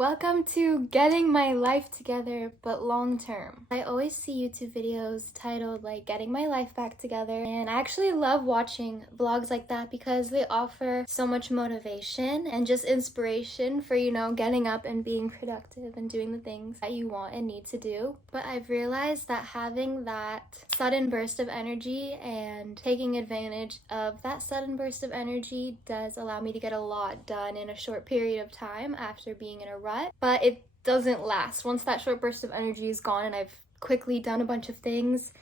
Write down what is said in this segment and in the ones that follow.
Welcome to Getting My Life Together, but long term. I always see YouTube videos titled like Getting My Life Back Together, and I actually love watching vlogs like that because they offer so much motivation and just inspiration for, getting up and being productive and doing the things that you want and need to do. But I've realized that having that sudden burst of energy and taking advantage of that sudden burst of energy does allow me to get a lot done in a short period of time after being in a rut, but it doesn't last. Once that short burst of energy is gone and I've quickly done a bunch of things,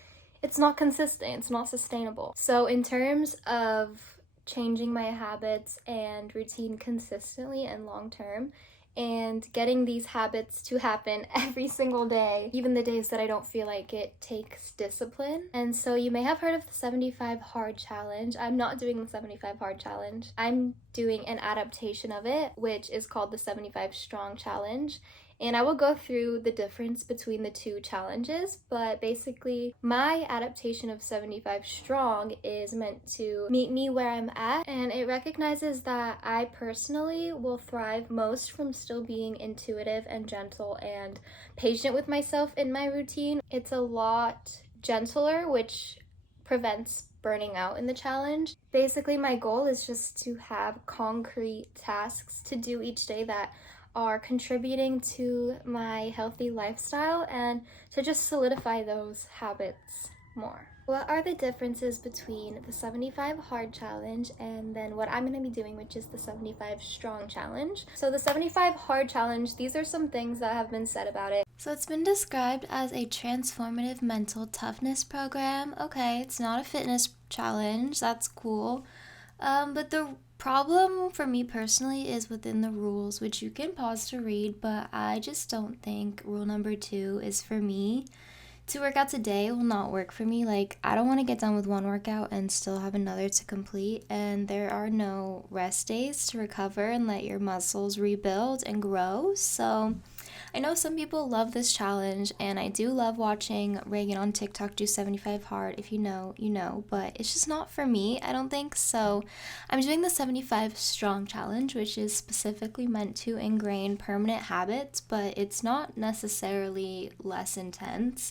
it's not consistent, it's not sustainable. So in terms of changing my habits and routine consistently and long term, and getting these habits to happen every single day, even the days that I don't feel like it, takes discipline. And so you may have heard of the 75 hard challenge. I'm not doing the 75 hard challenge. I'm doing an adaptation of it, which is called the 75 strong challenge. And I will go through the difference between the two challenges, but basically my adaptation of 75 strong is meant to meet me where I'm at, and it recognizes that I personally will thrive most from still being intuitive and gentle and patient with myself in my routine. It's a lot gentler, which prevents burning out in the challenge. Basically, my goal is just to have concrete tasks to do each day that are contributing to my healthy lifestyle and to just solidify those habits more. What are the differences between the 75 hard challenge and then what I'm going to be doing, which is the 75 strong challenge? So the 75 hard challenge, these are some things that have been said about it. So it's been described as a transformative mental toughness program. Okay, it's not a fitness challenge. That's cool. But the problem for me personally is within the rules, which you can pause to read, but I just don't think rule number 2 is for me. 2 workouts a day will not work for me. Like, I don't want to get done with one workout and still have another to complete, and there are no rest days to recover and let your muscles rebuild and grow. So I know some people love this challenge, and I do love watching Reagan on TikTok do 75 hard. If you know, you know, but it's just not for me, I don't think. So I'm doing the 75 strong challenge, which is specifically meant to ingrain permanent habits, but it's not necessarily less intense.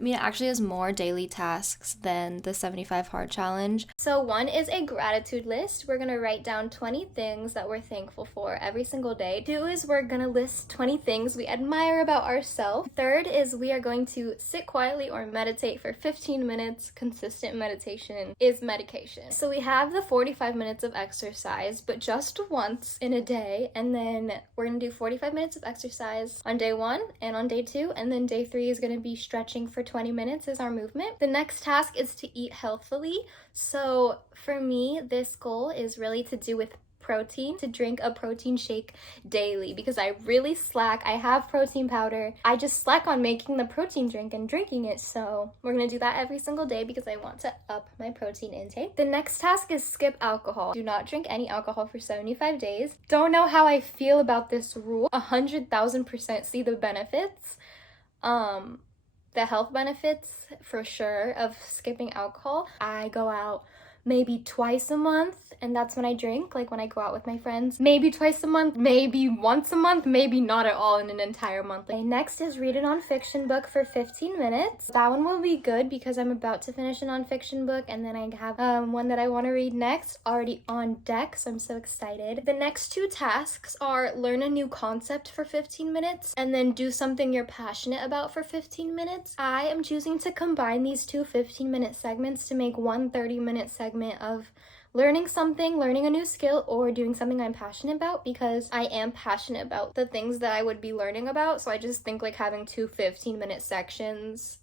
I mean, it actually has more daily tasks than the 75 hard challenge. So 1 is a gratitude list. We're gonna write down 20 things that we're thankful for every single day. 2 is we're gonna list 20 things we admire about ourselves. 3rd is we are going to sit quietly or meditate for 15 minutes. Consistent meditation is medication. So we have the 45 minutes of exercise, but just once in a day. And then we're gonna do 45 minutes of exercise on day 1 and on day 2. And then day 3 is gonna be stretching for 20 minutes is our movement. The next task is to eat healthily. So for me, this goal is really to do with protein, to drink a protein shake daily because I really slack. I have protein powder. I just slack on making the protein drink and drinking it. So we're gonna do that every single day because I want to up my protein intake. The next task is skip alcohol. Do not drink any alcohol for 75 days. Don't know how I feel about this rule. 100,000% see the benefits. The health benefits for sure of skipping alcohol. I go out maybe twice a month, and that's when I drink, like when I go out with my friends. Maybe twice a month, maybe once a month, maybe not at all in an entire month. Okay, next is read a nonfiction book for 15 minutes. That one will be good because I'm about to finish a nonfiction book, and then I have one that I want to read next already on deck, so I'm so excited. The next 2 tasks are learn a new concept for 15 minutes and then do something you're passionate about for 15 minutes. I am choosing to combine these 2 15-minute segments to make one 30-minute segment of learning something, learning a new skill, or doing something I'm passionate about because I am passionate about the things that I would be learning about. So I just think like having 2 15-minute sections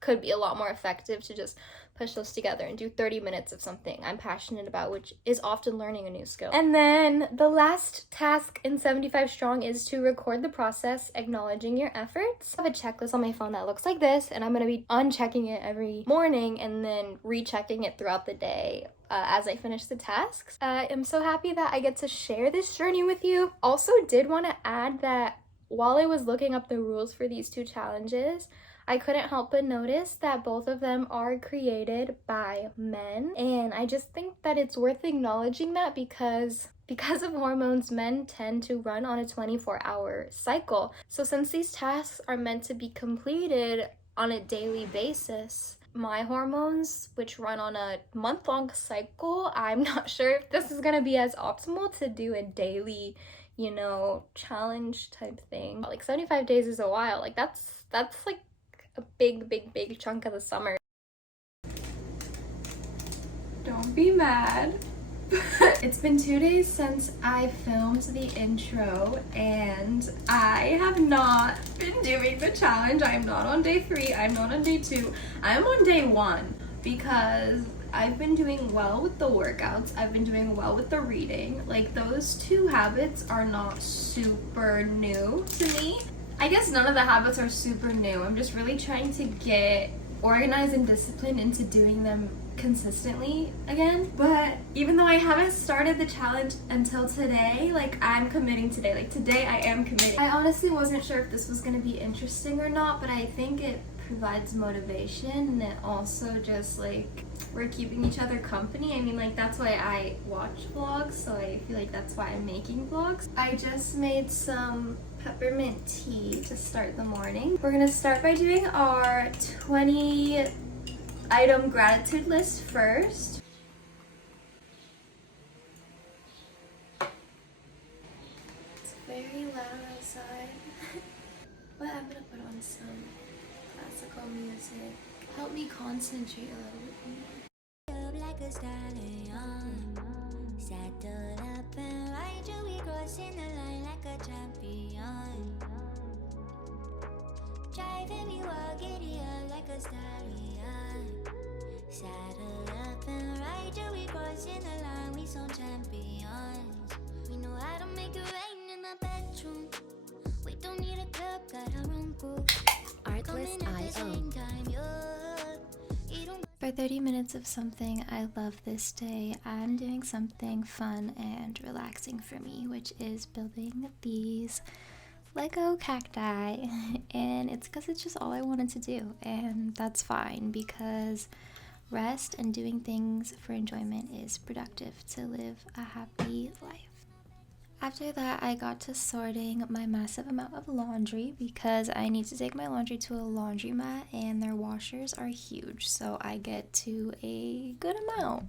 could be a lot more effective to just push those together and do 30 minutes of something I'm passionate about, which is often learning a new skill. And then the last task in 75 strong is to record the process, acknowledging your efforts. I have a checklist on my phone that looks like this, and I'm going to be unchecking it every morning and then rechecking it throughout the day as I finish the tasks. I am so happy that I get to share this journey with you. Also did want to add that while I was looking up the rules for these 2 challenges, I couldn't help but notice that both of them are created by men, and I just think that it's worth acknowledging that because of hormones, men tend to run on a 24-hour cycle. So since these tasks are meant to be completed on a daily basis, my hormones, which run on a month-long cycle, I'm not sure if this is gonna be as optimal to do a daily, you know, challenge type thing. Like 75 days is a while. Like that's like a big chunk of the summer. Don't be mad. It's been 2 days since I filmed the intro and I have not been doing the challenge. I'm not on day 3, I'm not on day 2, I'm on day 1 because I've been doing well with the workouts, I've been doing well with the reading. Like those 2 habits are not super new to me. I guess none of the habits are super new. I'm just really trying to get organized and disciplined into doing them consistently again. But even though I haven't started the challenge until today, like I'm committing today. Like today I am committing. I honestly wasn't sure if this was going to be interesting or not, but I think it provides motivation, and it also just like we're keeping each other company. I mean, like that's why I watch vlogs, so I feel like that's why I'm making vlogs. I just made some peppermint tea to start the morning. We're gonna start by doing our 20 item gratitude list first. It's very loud outside. But I'm gonna put on some classical music. Help me concentrate a little bit more. Like a stallion, saddle up and ride you, we crossing the line like a champion. Driving me wild, giddy up like a stallion. Saddle up and ride you, we crossing the line, we some champions. We know how to make it rain in the bedroom. We don't need a club, got our own group. Artlist.io. For 30 minutes of something I love this day, I'm doing something fun and relaxing for me, which is building these Lego cacti. And it's because it's just all I wanted to do, and that's fine because rest and doing things for enjoyment is productive to live a happy life. After that, I got to sorting my massive amount of laundry because I need to take my laundry to a laundromat and their washers are huge, so I get to a good amount.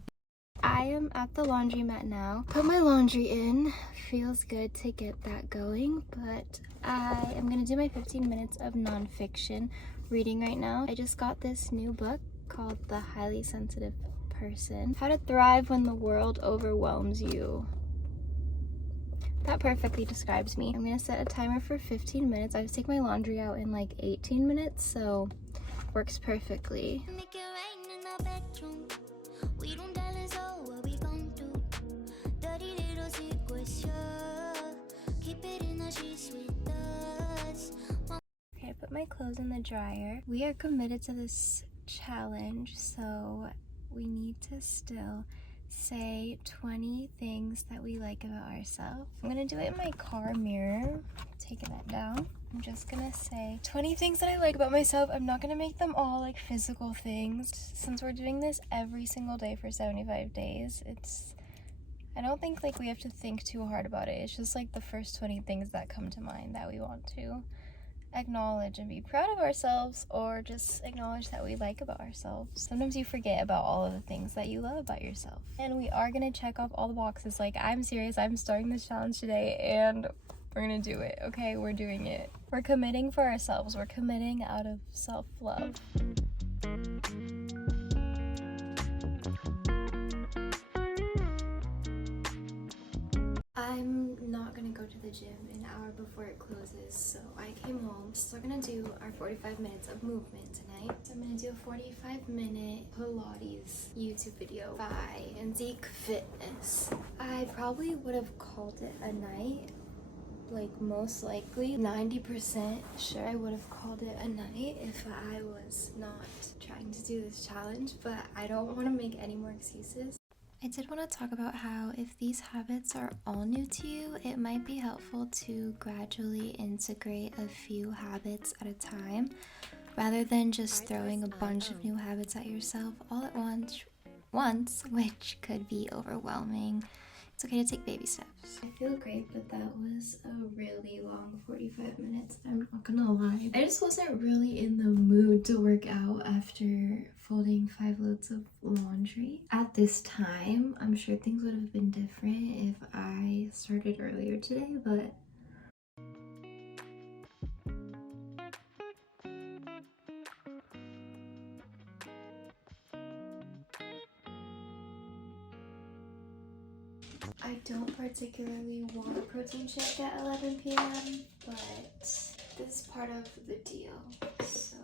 I am at the laundromat now. Put my laundry in. Feels good to get that going, but I am gonna do my 15 minutes of nonfiction reading right now. I just got this new book called The Highly Sensitive Person: How to Thrive When the World Overwhelms You. That perfectly describes me. I'm gonna set a timer for 15 minutes. I just take my laundry out in like 18 minutes, so works perfectly. Okay, I put my clothes in the dryer. We are committed to this challenge, so we need to still say 20 things that we like about ourselves. I'm gonna do it in my car mirror, taking that down. I'm just gonna say 20 things that I like about myself. I'm not gonna make them all like physical things. Since we're doing this every single day for 75 days, I don't think like we have to think too hard about it. It's just like the first 20 things that come to mind that we want to acknowledge and be proud of ourselves, or just acknowledge that we like about ourselves. Sometimes you forget about all of the things that you love about yourself. And we are gonna check off all the boxes. Like, I'm serious, I'm starting this challenge today and we're gonna do it, okay? We're doing it. We're committing for ourselves. We're committing out of self-love. I'm not gonna go to the gym an hour before it closes, so I came home. So we're gonna do our 45 minutes of movement tonight. So I'm gonna do a 45-minute Pilates YouTube video by Zeke Fitness. I probably would have called it a night, like most likely 90% sure I would have called it a night if I was not trying to do this challenge, but I don't want to make any more excuses. I did want to talk about how if these habits are all new to you, it might be helpful to gradually integrate a few habits at a time. rather than just throwing a bunch of new habits at yourself all at once, which could be overwhelming. It's okay to take baby steps. I feel great, but that was a really long 45 minutes. I'm not gonna lie. I just wasn't really in the mood to work out after folding 5 loads of laundry. At this time, I'm sure things would have been different if I started earlier today, but I don't particularly want a protein shake at 11 p.m., but this is part of the deal, so.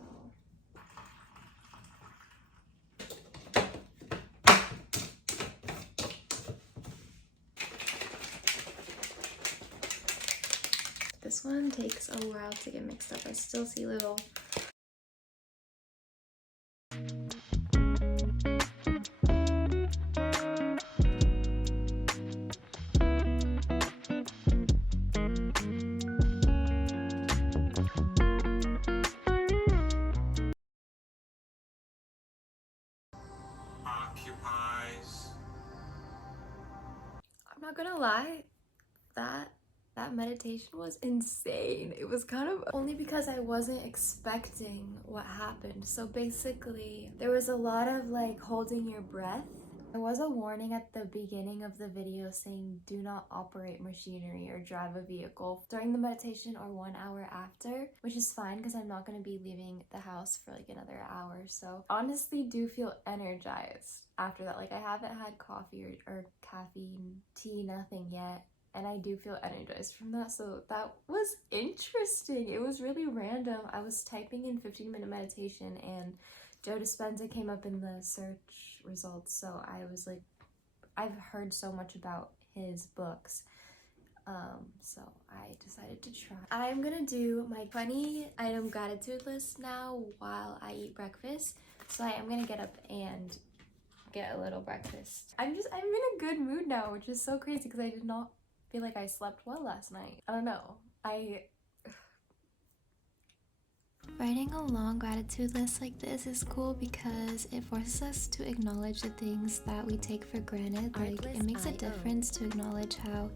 This one takes a while to get mixed up. I still see little occupies. I'm not gonna lie, that meditation was insane. It was kind of only because I wasn't expecting what happened. So basically, there was a lot of like holding your breath. There was a warning at the beginning of the video saying do not operate machinery or drive a vehicle during the meditation or 1 hour after, which is fine because I'm not going to be leaving the house for like another hour. So honestly do feel energized after that. Like I haven't had coffee or caffeine, tea, nothing yet. And I do feel energized from that, so that was interesting. It was really random. I was typing in 15-minute meditation and Joe Dispenza came up in the search results, so I was like, I've heard so much about his books, so I decided to try. I'm gonna do my 20 item gratitude list now while I eat breakfast, so I am gonna get up and get a little breakfast. I'm in a good mood now, which is so crazy because I did not feel like I slept well last night. I don't know. Writing a long gratitude list like this is cool because it forces us to acknowledge the things that we take for granted. Like, it makes a difference to acknowledge how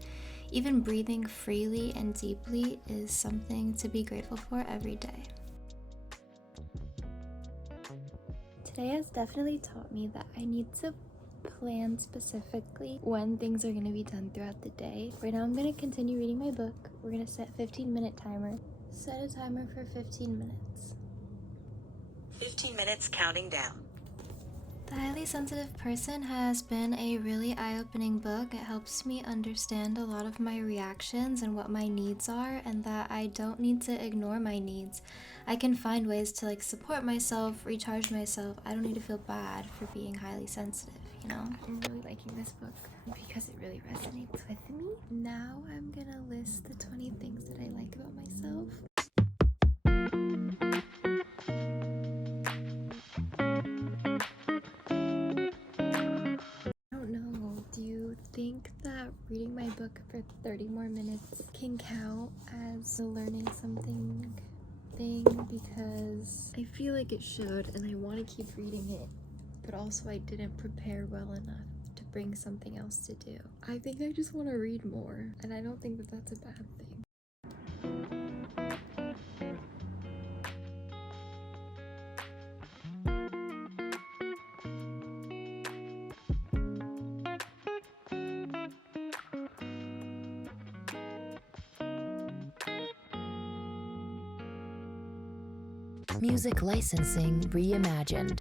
even breathing freely and deeply is something to be grateful for every day. Today has definitely taught me that I need to plan specifically when things are going to be done throughout the day. Right now I'm going to continue reading my book. We're going to set a 15-minute timer. Set a timer for 15 minutes. 15 minutes counting down. The Highly Sensitive Person has been a really eye-opening book. It helps me understand a lot of my reactions and what my needs are, and that I don't need to ignore my needs. I can find ways to like support myself, recharge myself. I don't need to feel bad for being highly sensitive, you know? I'm really liking this book because it really resonates with me. Now I'm gonna list the 20 things that I like about myself. Do you think that reading my book for 30 more minutes can count as a learning something thing? Because I feel like it should, and I want to keep reading it, but also I didn't prepare well enough to bring something else to do. I think I just want to read more, and I don't think that that's a bad thing. Music licensing reimagined.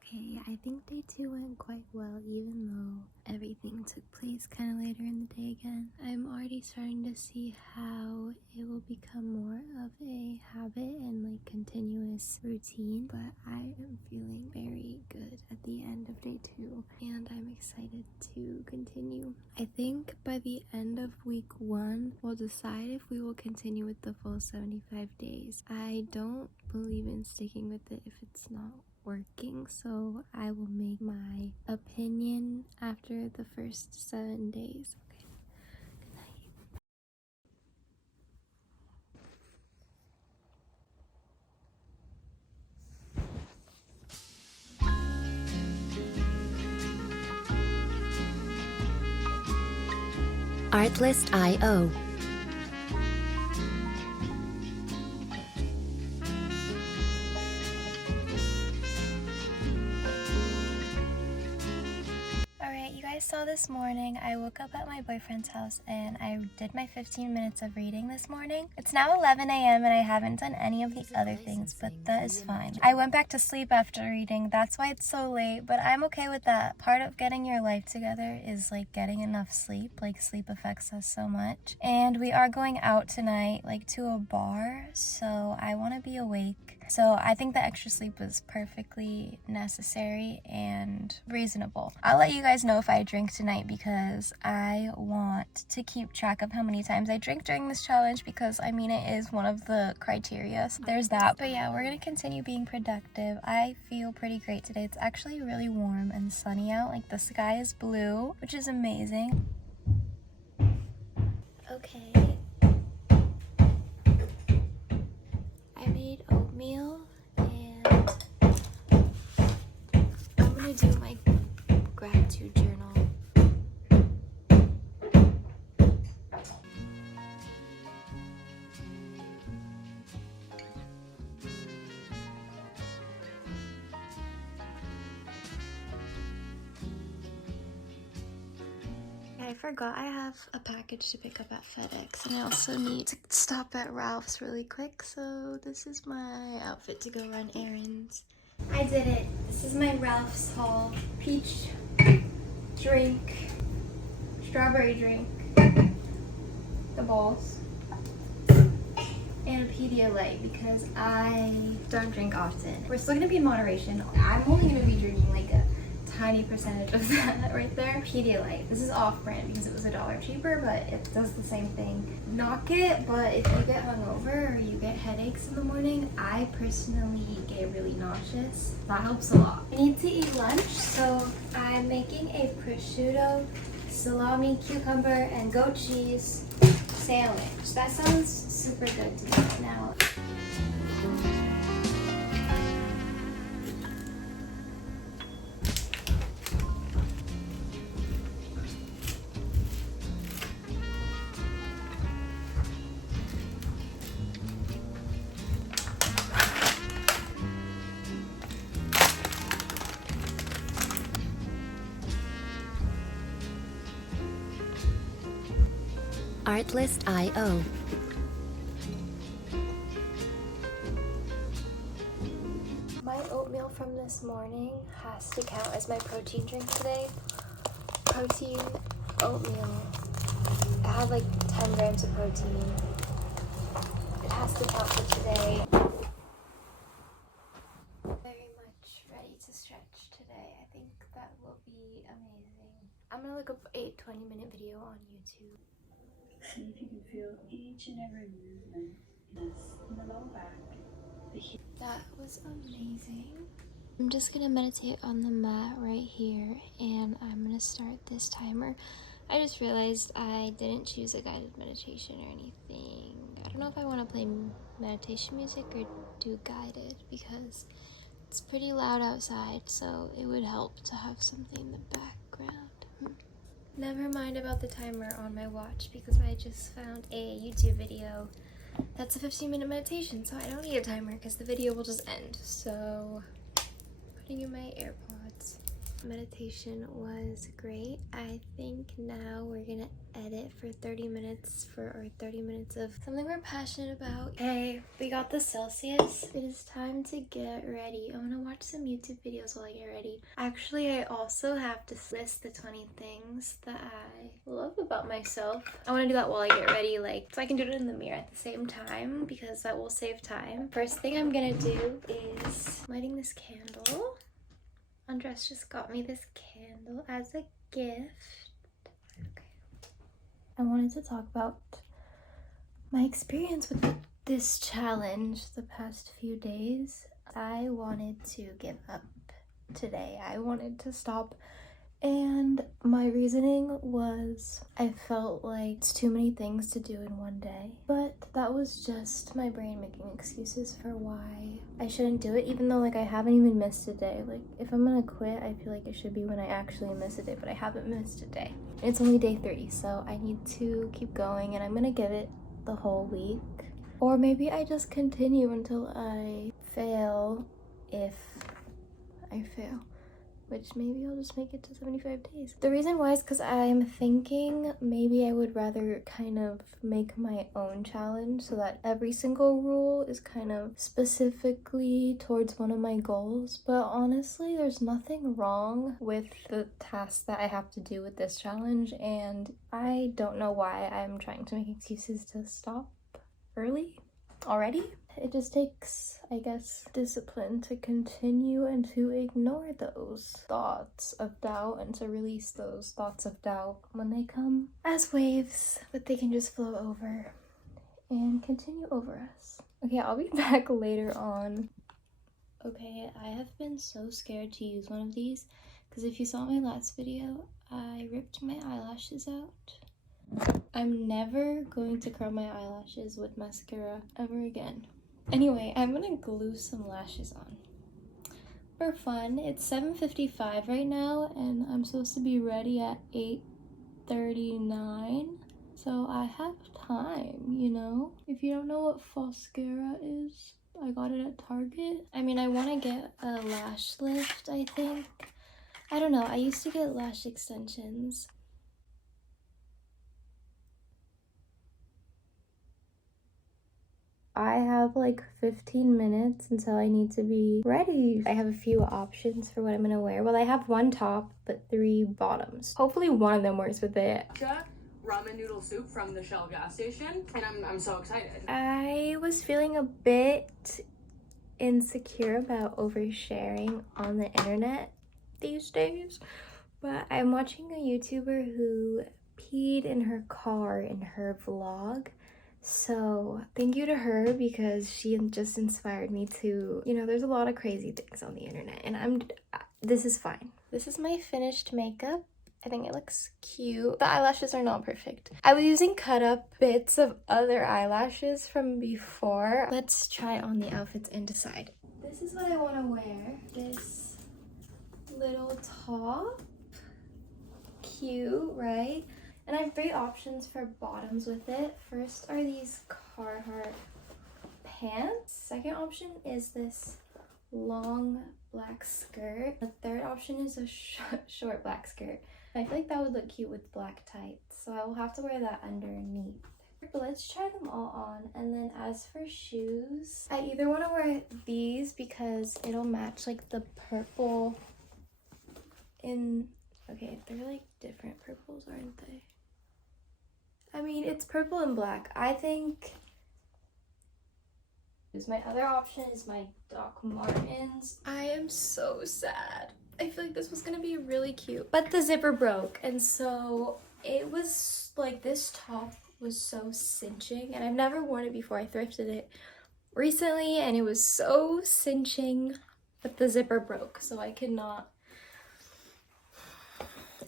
Okay, I think day 2 went quite well, even though everything took place kind of later in the day again. I'm already starting to see how it will become more of a habit and like continuous routine, but I am feeling very good at the end of day 2, and I'm excited to continue. I think by the end of week 1, we'll decide if we will continue with the full 75 days. I don't believe in sticking with it if it's not working, so I will make my opinion after the first 7 days. Okay, good night. Artlist.io. Alright, you guys saw this morning, I woke up at my boyfriend's house and I did my 15 minutes of reading this morning. It's now 11 a.m. and I haven't done any of the other things, but that is fine. I went back to sleep after reading, that's why it's so late, but I'm okay with that. Part of getting your life together is like getting enough sleep, like sleep affects us so much. And we are going out tonight, like to a bar, so I want to be awake. So I think the extra sleep was perfectly necessary and reasonable. I'll let you guys know if I drink tonight because I want to keep track of how many times I drink during this challenge because I mean it is one of the criteria. So there's that. But yeah, we're gonna continue being productive. I feel pretty great today. It's actually really warm and sunny out. Like the sky is blue, which is amazing. Okay. I made oatmeal and I'm gonna do my gratitude journal. I forgot I have a package to pick up at FedEx and I also need to stop at Ralph's really quick, so this is my outfit to go run errands. I did it. This is my Ralph's haul. Peach drink, strawberry drink, the balls, and a Pedialyte because I don't drink often. We're still gonna be in moderation. I'm only gonna be drinking like a tiny percentage of that right there. Pedialyte. This is off-brand because it was $1 cheaper, but it does the same thing. Knock it, but if you get hungover or you get headaches in the morning, I personally get really nauseous. That helps a lot. I need to eat lunch, so I'm making a prosciutto, salami, cucumber, and goat cheese sandwich. That sounds super good to me right now. Artlist.io. My oatmeal from this morning has to count as my protein drink today. Protein oatmeal. It had like 10 grams of protein. It has to count for today. Very much ready to stretch today. I think that will be amazing. I'm gonna look up a 20-minute video on YouTube. See if you can feel each and every movement in the lower back. That was amazing. I'm just gonna meditate on the mat right here and I'm gonna start this timer. I just realized I didn't choose a guided meditation or anything. I don't know if I want to play meditation music or do guided because it's pretty loud outside, so it would help to have something in the background. Never mind about the timer on my watch because I just found a YouTube video that's a 15-minute meditation, so I don't need a timer because the video will just end. So, putting in my AirPods. Meditation was great. I think now we're gonna edit for 30 minutes for our 30 minutes of something we're passionate about. Okay, we got the Celsius. It is time to get ready. I'm gonna watch some YouTube videos while I get ready. Actually, I also have to list the 20 things that I love about myself. I want to do that while I get ready, like so I can do it in the mirror at the same time because that will save time. First thing I'm gonna do is lighting this candle. Andres just got me this candle as a gift. Okay. I wanted to talk about my experience with this challenge the past few days. I wanted to give up today. I wanted to stop And my reasoning was I felt like it's too many things to do in one day. But that was just my brain making excuses for why I shouldn't do it, even though like I haven't even missed a day. Like if I'm gonna quit, I feel like it should be when I actually miss a day, but I haven't missed a day. It's only day 3, so I need to keep going, and I'm gonna give it the whole week. Or maybe I just continue until I fail, if I fail. Which maybe I'll just make it to 75 days. The reason why is because I'm thinking maybe I would rather kind of make my own challenge so that every single rule is kind of specifically towards one of my goals. But honestly, there's nothing wrong with the tasks that I have to do with this challenge, and I don't know why I'm trying to make excuses to stop early already. It just takes, I guess, discipline to continue and to ignore those thoughts of doubt and to release those thoughts of doubt when they come as waves, but they can just flow over and continue over us. Okay, I'll be back later on. Okay, I have been so scared to use one of these because if you saw my last video, I ripped my eyelashes out. I'm never going to curl my eyelashes with mascara ever again. Anyway, I'm gonna glue some lashes on for fun. It's 7:55 right now and I'm supposed to be ready at 8:39. So I have time, you know? If you don't know what Falscara is, I got it at Target. I mean, I want to get a lash lift, I think. I don't know, I used to get lash extensions. I have like 15 minutes until I need to be ready. I have a few options for what I'm gonna wear. Well, I have one top, but 3 bottoms. Hopefully one of them works with it. Ramen noodle soup from the Shell gas station, and I'm so excited. I was feeling a bit insecure about oversharing on the internet these days, but I'm watching a YouTuber who peed in her car in her vlog. So thank you to her because she just inspired me to, you know, there's a lot of crazy things on the internet and this is fine. This is my finished makeup. I think it looks cute. The eyelashes are not perfect. I was using cut up bits of other eyelashes from before. Let's try on the outfits and decide. This is what I want to wear. This little top. Cute, right? And I have 3 options for bottoms with it. First are these Carhartt pants. Second option is this long black skirt. The third option is a short black skirt. I feel like that would look cute with black tights, so I will have to wear that underneath. But let's try them all on. And then as for shoes, I either want to wear these because it'll match like the purple in... Okay, they're like different purples, aren't they? I mean, it's purple and black. I think... My other option is my Doc Martens. I am so sad. I feel like this was gonna be really cute, but the zipper broke, and so it was like this top was so cinching, and I've never worn it before. I thrifted it recently, and it was so cinching, but the zipper broke, so I could not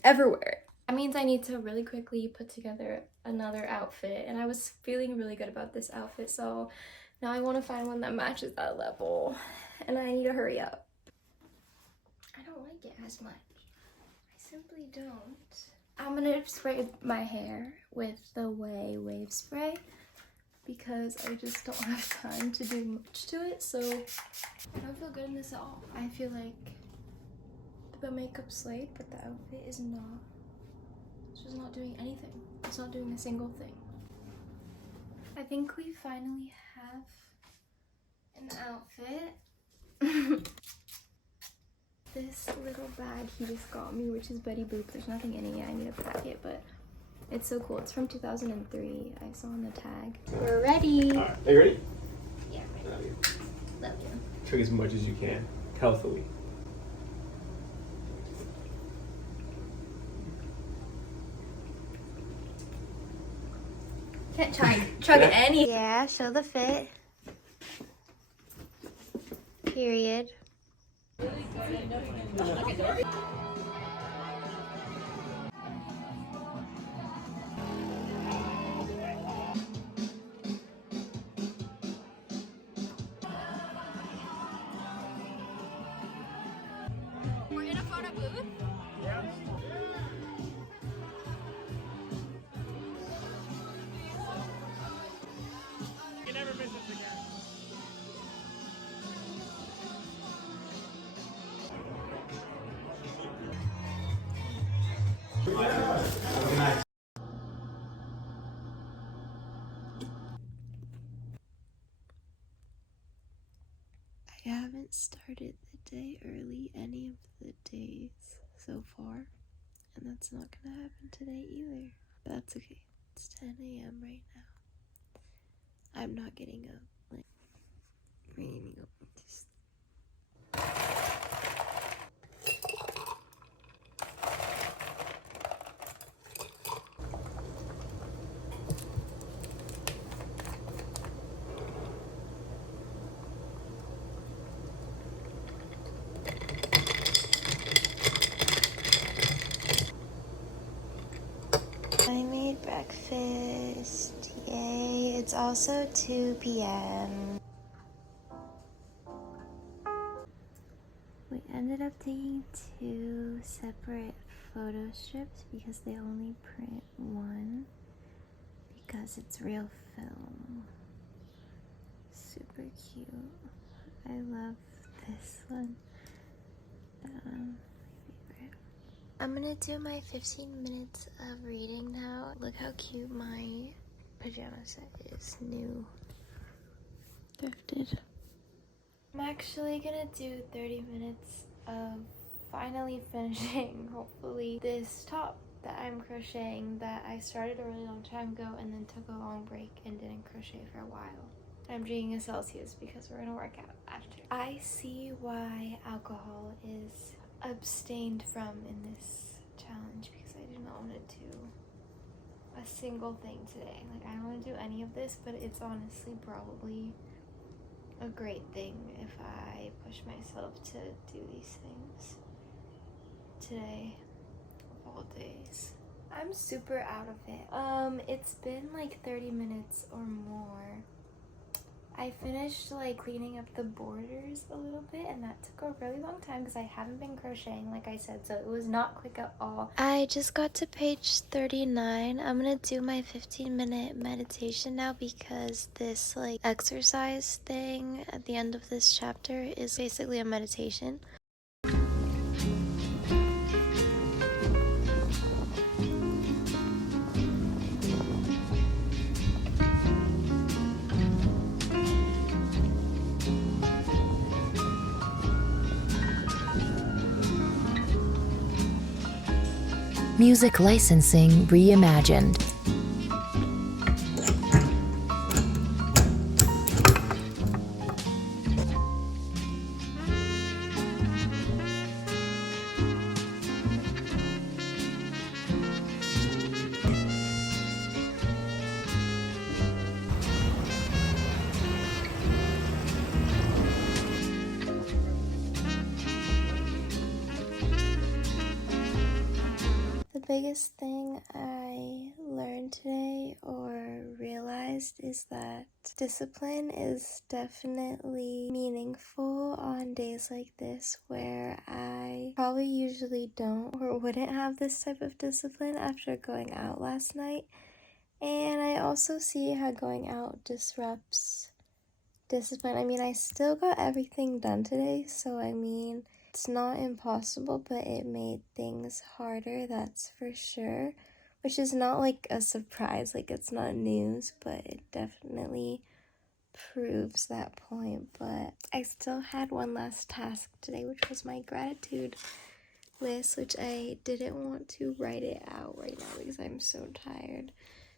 ever wear it. That means I need to really quickly put together another outfit, and I was feeling really good about this outfit, so now I want to find one that matches that level, and I need to hurry up. I don't like it as much. I simply don't. I'm gonna spray my hair with the BABYYY wave spray because I just don't have time to do much to it, so I don't feel good in this at all. I feel like the makeup slayed, but the outfit is not. It's just not doing anything. It's not doing a single thing. I think we finally have an outfit. This little bag he just got me, which is Betty Boop. There's nothing in it yet. I need to pack it, but it's so cool. It's from 2003. I saw on the tag. We're ready. All right. Are you ready? Yeah, ready. Love you. Drink as much as you can, healthily. Can't chug any. Yeah, show the fit. Period. I haven't started the day early any of the days so far, and that's not gonna happen today either. But that's okay. It's 10 a.m. right now. I'm not getting up. Like, really going to sleep. I made breakfast. Yay. It's also 2 p.m. We ended up taking 2 separate photo strips because they only print 1 because it's real film. Super cute. I love this one. My favorite. I'm gonna do my 15 minutes of reading now. Look how cute my pajama set is. New. Thrifted. I'm actually gonna do 30 minutes of finally finishing, hopefully, this top that I'm crocheting that I started a really long time ago and then took a long break and didn't crochet for a while. I'm drinking a Celsius because we're gonna work out after. I see why alcohol is abstained from in this challenge because I do not want to do a single thing today. Like, I don't want to do any of this, but it's honestly probably a great thing if I push myself to do these things today of all days. I'm super out of it. It's been like 30 minutes or more. I finished like cleaning up the borders a little bit, and that took a really long time because I haven't been crocheting, like I said, so it was not quick at all. I just got to page 39. I'm gonna do my 15-minute meditation now because this like exercise thing at the end of this chapter is basically a meditation. Music licensing reimagined. The biggest thing I learned today or realized is that discipline is definitely meaningful on days like this where I probably usually don't or wouldn't have this type of discipline after going out last night. And I also see how going out disrupts discipline. I mean, I still got everything done today, so I mean, it's not impossible, but it made things harder, that's for sure. Which is not like a surprise, like it's not news, but it definitely proves that point. But I still had one last task today, which was my gratitude list, which I didn't want to write it out right now because I'm so tired.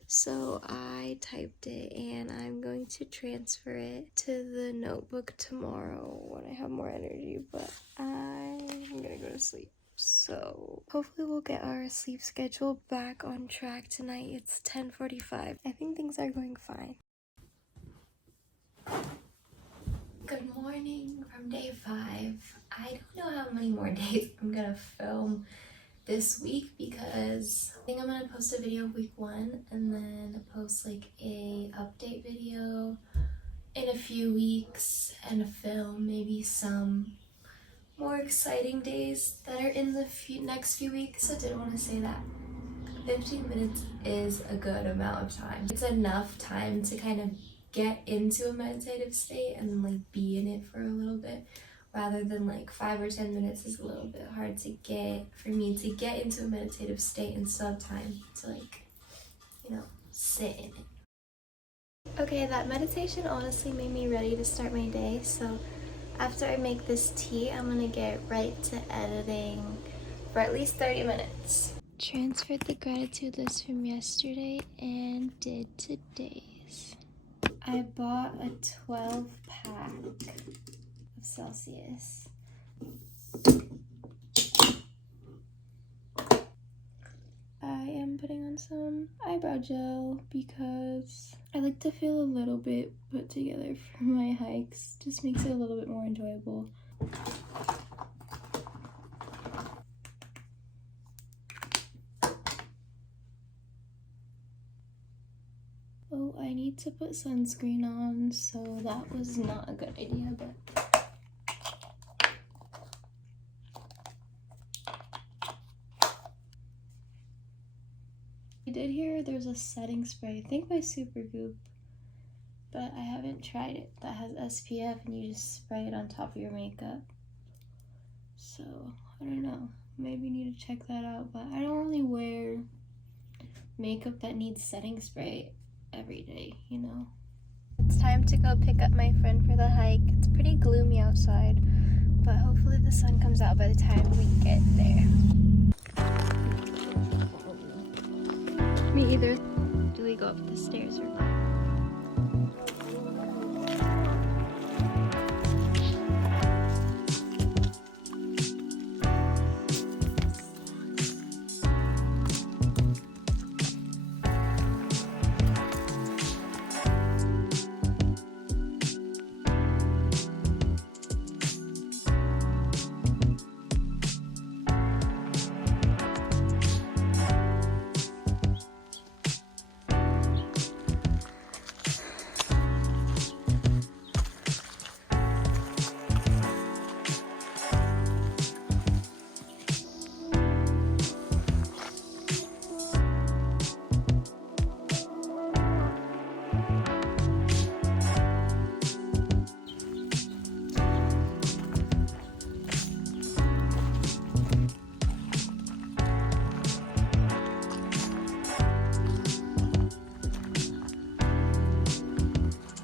So I typed it and I'm going to transfer it to the notebook tomorrow when I have more energy, but I'm gonna go to sleep. So hopefully we'll get our sleep schedule back on track tonight. It's 10:45. I think things are going fine. Good morning from day 5. I don't know how many more days I'm gonna film this week because I think I'm gonna post a video week 1 and then post like a update video in a few weeks and film maybe some more exciting days that are in the next few weeks. I didn't want to say that. 15 minutes is a good amount of time. It's enough time to kind of get into a meditative state and like be in it for a little bit, rather than like 5 or 10 minutes is a little bit hard to get for me to get into a meditative state and still have time to like, you know, sit in it. Okay, that meditation honestly made me ready to start my day, so after I make this tea, I'm gonna get right to editing for at least 30 minutes. Transferred the gratitude list from yesterday and did today's. I bought a 12 pack of Celsius. I am putting on some eyebrow gel because I like to feel a little bit put together for my hikes. Just makes it a little bit more enjoyable. Oh, I need to put sunscreen on, so that was not a good idea, but I did hear there's a setting spray, I think by Supergoop, but I haven't tried it. That has SPF and you just spray it on top of your makeup. So, I don't know. Maybe need to check that out, but I don't really wear makeup that needs setting spray every day, you know? It's time to go pick up my friend for the hike. It's pretty gloomy outside, but hopefully the sun comes out by the time we get there. Me either. Do we go up the stairs or not?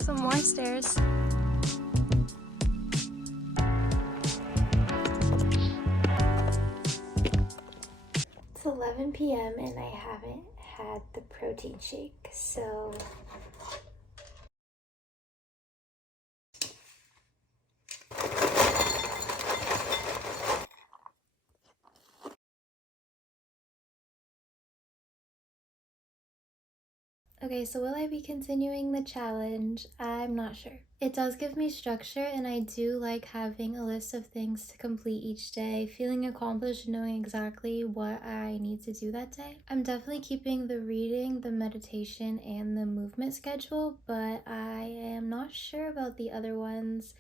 Some more stairs. It's 11 p.m. and I haven't had the protein shake, so okay, so will I be continuing the challenge? I'm not sure. It does give me structure and I do like having a list of things to complete each day, feeling accomplished and knowing exactly what I need to do that day. I'm definitely keeping the reading, the meditation, and the movement schedule, but I am not sure about the other ones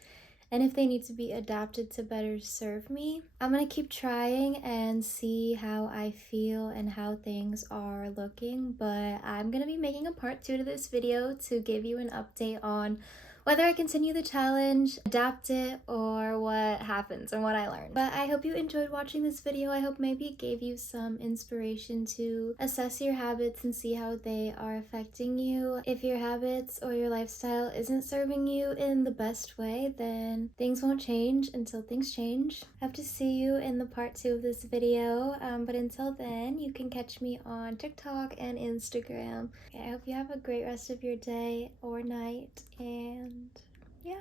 and if they need to be adapted to better serve me. I'm gonna keep trying and see how I feel and how things are looking, but I'm gonna be making a part 2 to this video to give you an update on whether I continue the challenge, adapt it, or what happens and what I learned. But I hope you enjoyed watching this video. I hope maybe it gave you some inspiration to assess your habits and see how they are affecting you. If your habits or your lifestyle isn't serving you in the best way, then things won't change until things change. I hope to see you in the part 2 of this video, but until then, you can catch me on TikTok and Instagram. Okay, I hope you have a great rest of your day or night, and yeah.